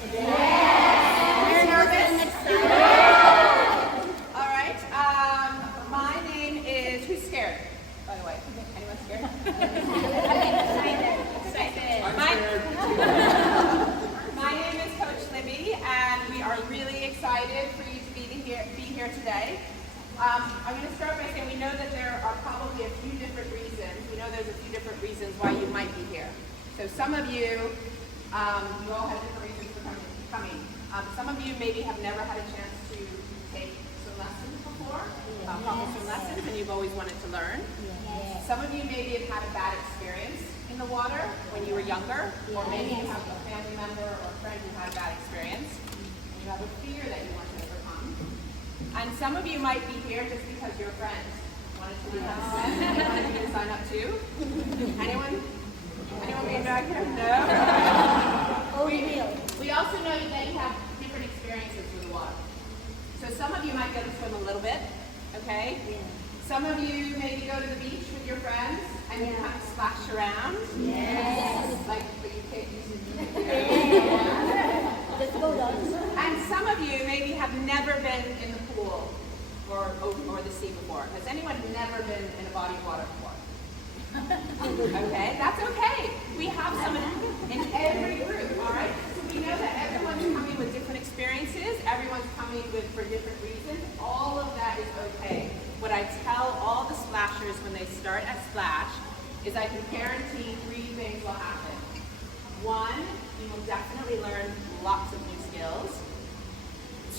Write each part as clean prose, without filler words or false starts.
Yes. All right. My name is, who's scared, by the way? Anyone scared? Excited. My name is Coach Libby, and we are really excited for you to be here today. I'm going to start by saying we know that there are probably a few different reasons. We know there's a few different reasons why you might be here. So some of you, you all have different reasons for coming. Some of you maybe have never had a chance to take swim lessons before, proper swim lessons, and you've always wanted to learn. Yes. Some of you maybe have had a bad experience in the water when you were younger, or maybe you have a family member or a friend who had a bad experience, and you have a fear that you want to overcome. And some of you might be here just because your friends wanted to learn how to swim, and they wanted you to sign up too. Anyone? Anyone being back here? No? We also know that you have different experiences with the water. So some of you might go to swim a little bit, okay? Some of you maybe go to the beach with your friends and you kind of splash around. Yes. Like, but you can't use it. Let's go down. And some of you maybe have never been in the pool or the sea before. Has anyone never been in a body of water before? Okay, that's okay. We have some in every group, all right? So we know that everyone's coming with different experiences. Everyone's coming for different reasons. All of that is okay. What I tell all the splashers when they start at Splash is I can guarantee 3 things will happen. 1, you will definitely learn lots of new skills.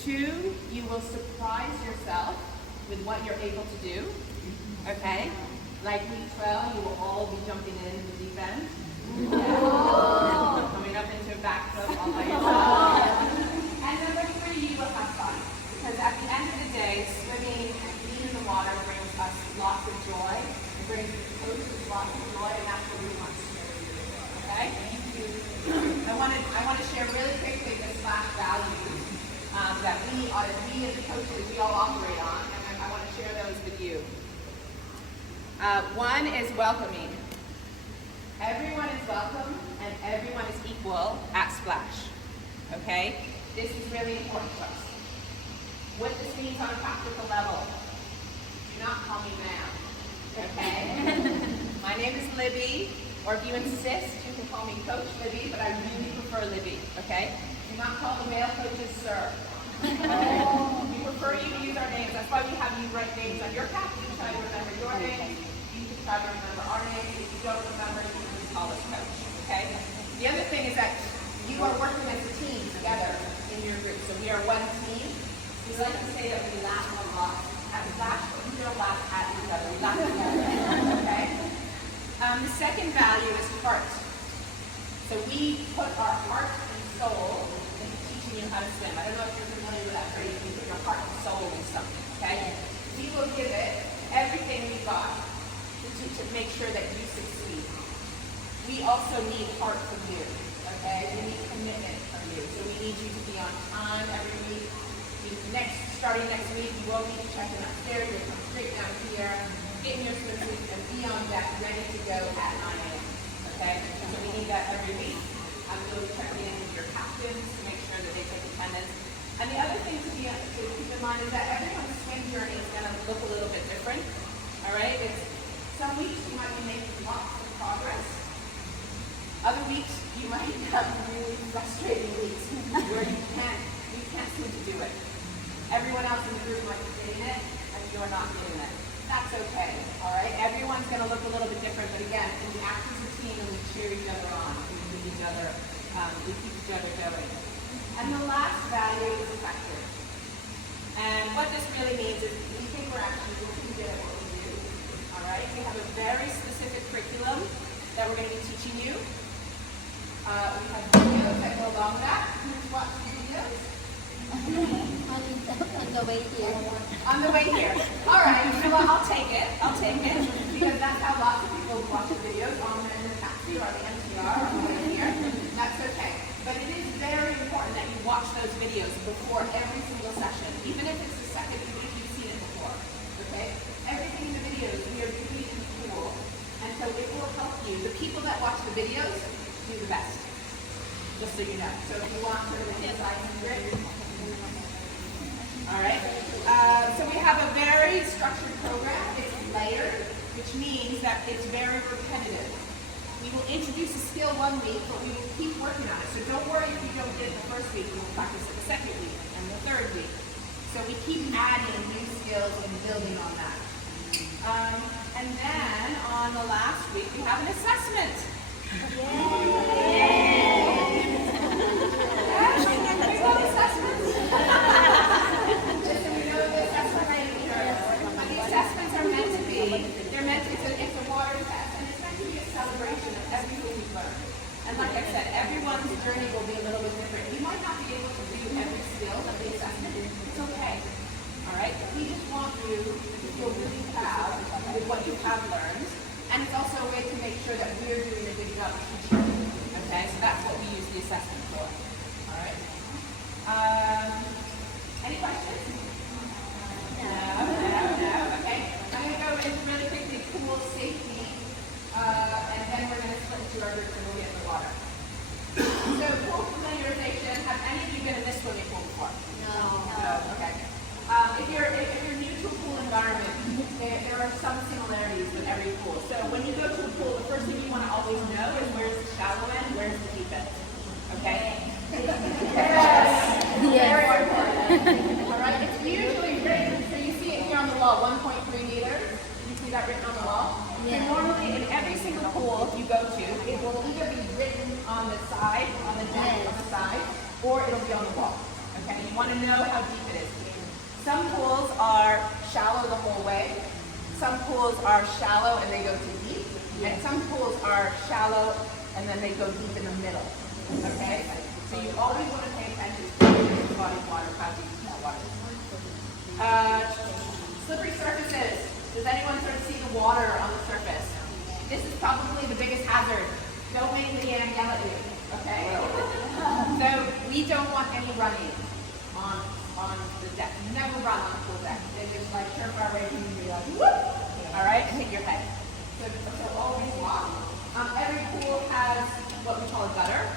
2, you will surprise yourself with what you're able to do, okay? Like week 12, you will all be jumping in the deep end. Coming up into a back flip all by yourself. And number 3, you will have fun. Because at the end of the day, swimming and being in the water brings us lots of joy. It brings coaches lots of joy, and that's what we want to share with you. Okay? I want to share really quickly the Splash values that we as coaches, we all operate on, and I want to share those with you. 1 is welcoming. Everyone is welcome and everyone is equal at Splash. Okay? This is really important to us. What this means on a practical level, do not call me ma'am. Okay? My name is Libby, or if you insist, you can call me Coach Libby, but I really prefer Libby. Okay? Do not call the male coaches sir. We prefer you to use our names. That's why we have you write names on your cap. You try to remember your name. You can try to remember our names. If you don't remember, you can just call us Coach. Okay? The other thing is that you are working as a team together in your group. So we are one team. We like to say that we laugh a lot at Splash, but we don't laugh at each other. We laugh together. Okay? The second value is heart. So we put our heart and soul into teaching you how to swim. I don't know if you're familiar with that phrase. You put your heart and soul in something. Okay? We will give it everything we've got to make sure that you succeed. We also need heart from you. Okay? We need commitment from you. So we need you to be on time every week. Starting next week, you won't need to check in upstairs. You'll come straight down here, get in your swimsuit, and be on deck, ready to go at 9 a.m. Okay? So we need that every week. You'll be checking in with your captains to make sure that they take attendance. And the other thing to keep in mind is that everyone's swim journey is going to look a little bit different. All right? Some weeks you might be making lots of progress. Other weeks you might have really frustrating weeks where you can't seem to do it. Everyone else in the group might be getting it, and you're not getting it. That's okay, all right? Everyone's going to look a little bit different, but again, we act as a team and we cheer each other on. We keep each other going. And the last value is effective. And what this really means is we think we're actually really good at what we do, all right? We have a very specific curriculum that we're going to be teaching you. We have videos that go along with that. Who's watching the videos? On the way here. On the way here. All right. Well, I'll take it. Because that's how lots of people watch the videos on the taxi or the MCR on the way here. That's okay. But it is very important that you watch those videos before every single session. Even if it's the second week you've seen it before. Okay? Everything in the videos we are doing in the pool. And so it will help you. The people that watch the videos do the best. The just so you know. So if you want sort of an inside secret. All right. So we have a very structured program. It's layered, which means that it's very repetitive. We will introduce a skill one week, but we will keep working on it. So don't worry if you don't get it the first week. We will practice it the second week and the third week. So we keep adding new skills and building on that. And then on the last week, we have an assessment. It's a water test, and it's meant to be a celebration of everything we've learned. And like I said, everyone's journey will be a little bit different. You might not be able to do every skill of the assessment. It's okay. All right? We just want you to feel really proud with what you have learned. And it's also a way to make sure that we're doing a good job teaching you. Okay? So that's what we use the assessment for. All right? Any questions? No. Okay. I'm going to go into really quickly pool safety, and then we're going to split into our groups and we'll get in the water. So pool familiarization, have any of you been in this swimming pool before? No. Okay. If you're new to a pool environment, there are some similarities with every pool. So when you go to a pool, the first thing you want to always know is where's the shallow end, where's the deep end. Okay? Yes. Very important. All right. It's usually written. So you see it here on the wall, 1.3 meters. You see that written on the wall. Yeah. So normally in every single pool you go to, it will either be written on the side, on the deck on the side, or it'll be on the wall. Okay. You want to know how deep it is. Some pools are shallow the whole way. Some pools are shallow and they go too deep. And some pools are shallow and then they go deep in the middle. Okay? So you always want to pay attention to the body of water, how deep that water is. Slippery surfaces. Does anyone sort of see the water on the surface? This is probably the biggest hazard. Don't make the yam yell at you. Okay? So we don't want any running on the deck. Never run on the pool deck. They just like surf our way and be like, whoop! All right? And hit your head. So always walk. Every pool has what we call a gutter.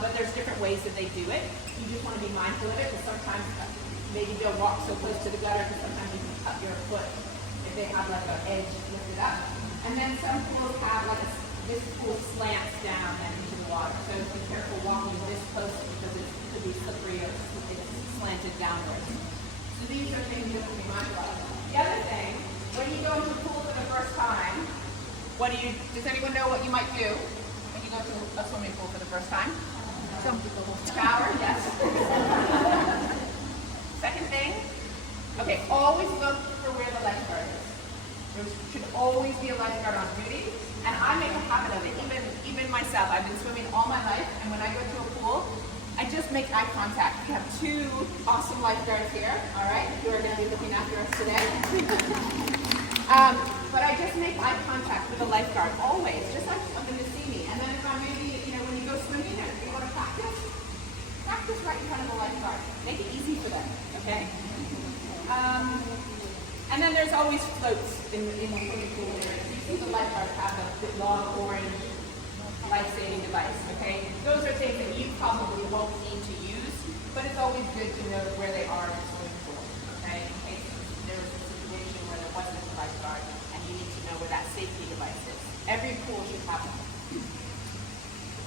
But there's different ways that they do it. You just want to be mindful of it, because sometimes maybe they'll walk so close to the gutter because sometimes you can cut your foot if they have like an edge lifted up. And then some pools have like this pool slants down and into the water. So be careful walking this close because it could be slippery or it's slanted downwards. So these are things you have to be mindful of. The other thing, when you go into the pool for the first time, does anyone know what you might do? Go to a swimming pool for the first time? Some people will shower, yes. Second thing, okay, always look for where the lifeguard is. There should always be a lifeguard on duty, and I make a habit of it, even myself. I've been swimming all my life, and when I go to a pool, I just make eye contact. We have two awesome lifeguards here, all right, who are going to be looking after us today. But I just make eye contact with the lifeguard, always, just like something to see me. And then if I'm maybe, when you go swimming and you want to practice right in front of the lifeguard. Make it easy for them, okay? And then there's always floats in the swimming pool areas. You see the lifeguards have the long orange life-saving device, okay? Those are things that you probably won't need to use, but it's always good to know where they are in the swimming pool, okay? In case there was a situation where there wasn't a lifeguard and you need to know where that safety device is. Every pool should have them.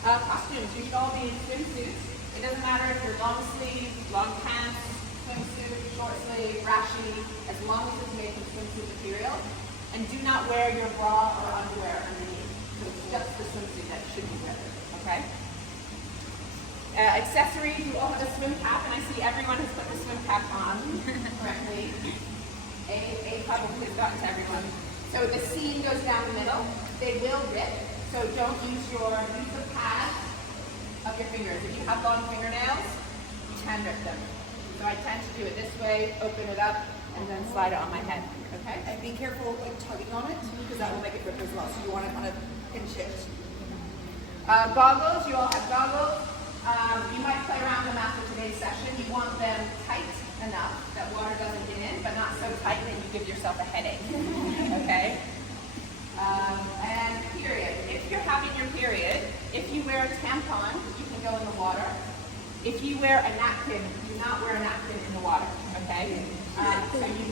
Costumes, you should all be in swimsuits. It doesn't matter if you're long sleeve, long pants, swimsuit, short sleeve, rashi, as long as it's made from swimsuit material. And do not wear your bra or underwear underneath. So it's just the swimsuit that should be wearing, okay? Accessories, you all have a swim cap, and I see everyone has put the swim cap on correctly. A probably has gotten to everyone. So the seam goes down the middle. They will rip, so don't use the pad of your fingers. If you have long fingernails, you can rip them. So I tend to do it this way, open it up, and then slide it on my head. Okay? And be careful like tugging on it, because that will make it rip as well. So you want to kind of pinch it. Goggles, you all have goggles. You might play around with them after today's session. You want them tight enough that water doesn't get in, but not so tight that you give yourself a headache. Okay? And period. If you're having your period, if you wear a tampon, you can go in the water. If you wear a napkin, do not wear a napkin in the water, okay? So you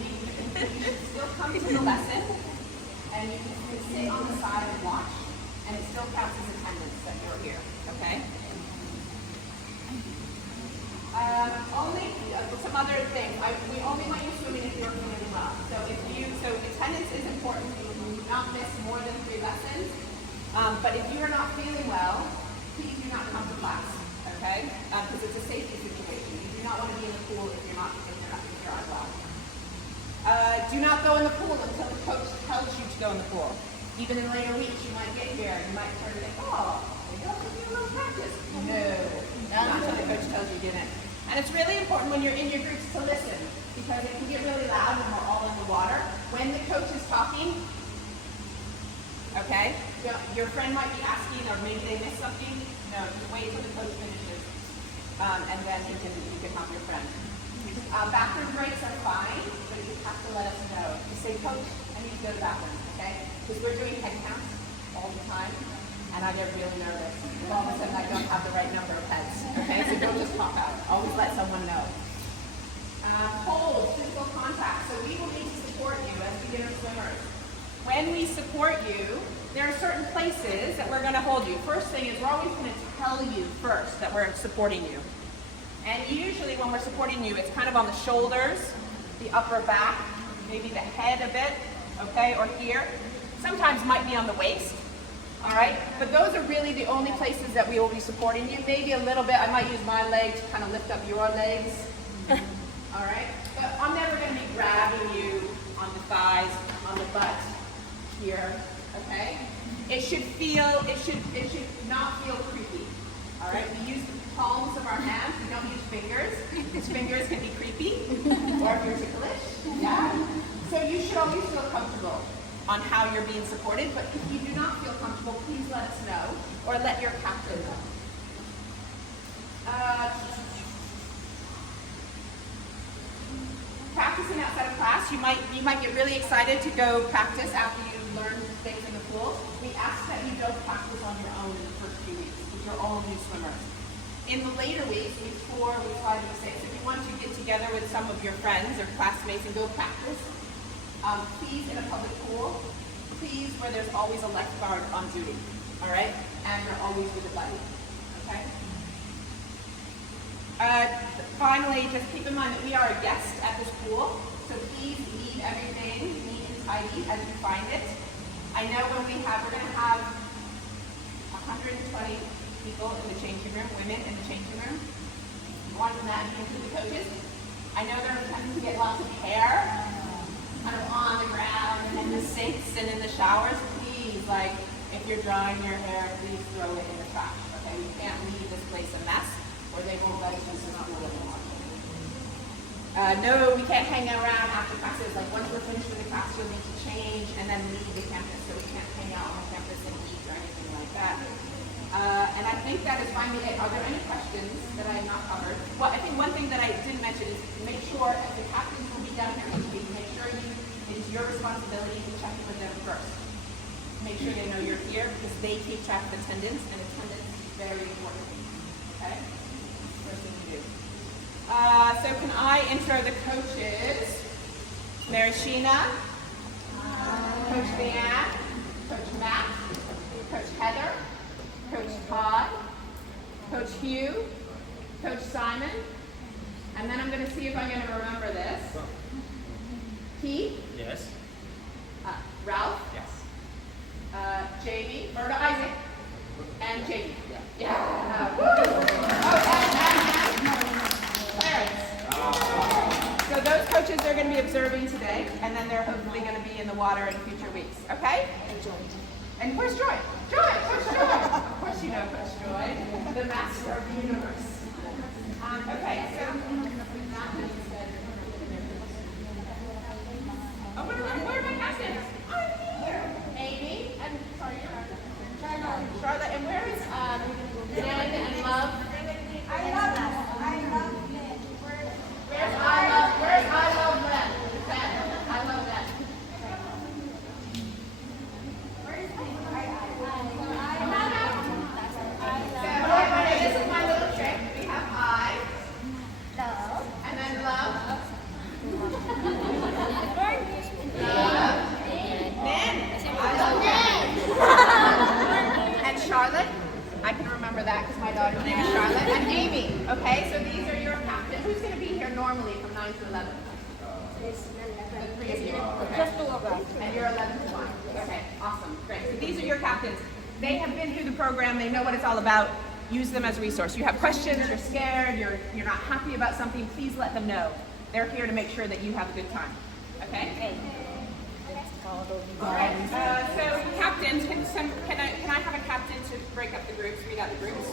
should still come to the lesson, and you can sit on the side and watch, and it still counts as attendance that you're here, okay? Some other things. We only want you swimming if you're feeling well. So attendance is important. You do not miss more than 3 lessons. But if you are not feeling well, please do not come to class, okay? Because it's a safety situation. You do not want to be in the pool if you're unwell. Do not go in the pool until the coach tells you to go in the pool. Even in later weeks, you might get here and you might turn to think, oh, maybe I'll do a little practice. No, not until the coach tells you didn't. And it's really important when you're in your groups to listen, because it can get really loud when we're all in the water. When the coach is talking, okay, your friend might be asking, or maybe they missed something. No, just wait until the coach finishes, and then you can help your friend. Bathroom breaks are fine, but you have to let us know. You say, Coach, I need to go to the bathroom, okay? Because we're doing head counts all the time, and I get really nervous. All of a sudden, I don't have the right number of heads, okay? So don't just pop out. Always let someone know. Hold, physical contact. So we will need to support you as beginner swimmers. When we support you, there are certain places that we're going to hold you. First thing is we're always going to tell you first that we're supporting you. And usually when we're supporting you, it's kind of on the shoulders, the upper back, maybe the head a bit, okay, or here. Sometimes might be on the waist, all right? But those are really the only places that we will be supporting you. Maybe a little bit, I might use my leg to kind of lift up your legs, all right? But I'm never going to be grabbing you on the thighs, on the butt, here, okay? It should not feel creepy, all right? We use the palms of our hands, we don't use fingers, because fingers can be creepy, or if you're ticklish, yeah? So you should always feel comfortable on how you're being supported, but if you do not feel comfortable, please let us know, or let your captain know. Practicing outside of class, you might get really excited to go practice after you learn things in the pool. We ask that you don't practice on your own in the first few weeks, because you're all new swimmers. In the later weeks, week 4, week 5, week 6, if you want to get together with some of your friends or classmates and go practice, please in a public pool, please where there's always a lifeguard on duty, all right? And you're always with a buddy, okay? Finally, just keep in mind that we are a guest at this pool, so please leave everything neat and tidy as you find it. I know we're going to have 120 people in the changing room, women in the changing room. More than that, include the coaches. I know they're tending to get lots of hair kind of on the ground and in the sinks and in the showers. Please, like, if you're drying your hair, please throw it in the trash, okay? We can't leave this place a mess, or they won't let us use the pool anymore. No, we can't hang around after classes. Like, once we're finished with the class, you'll need to change and then leave the campus, so we can't hang out on campus and eat or anything like that. And I think that is finally it. Are there any questions that I have not covered? Well, I think one thing that I didn't mention is make sure, as the captains will be down here each week, make sure it is your responsibility to check in with them first. Make sure they know you're here, because they keep track of attendance, and attendance is very important. Okay? First thing to do. So can I intro the coaches? Mary Sheena, Coach Leanne, Coach Matt, Coach Heather, Coach Todd, Coach Hugh, Coach Simon, and then I'm going to see if I'm going to remember this. Keith? Yes. Ralph? Yes. JB, or Isaac, and JB. Yeah. Woo! And Clarence. So those coaches are going to be observing today, and then they're hopefully going to be in the water in future weeks. Okay? And where's Joy? Joy! Coach Joy! Of course you know Coach Joy, the master of the universe. Okay, so... Oh, where are my captains? I'm here. Amy, and sorry, Charlotte, and where is Zen and Love? I love them. Where's I love them? Zen. I love them. This is my little trick. me, okay? So these are your captains. Who's going to be here normally from 9 to 11? The 3 of you. Okay. Just two of us. And you're 11 to 1. Okay, awesome, great. So these are your captains. They have been through the program. They know what it's all about. Use them as a resource. You have questions, you're scared, you're not happy about something, please let them know. They're here to make sure that you have a good time. Okay? All right. So captains, can I have a captain to break up the groups, read out the groups?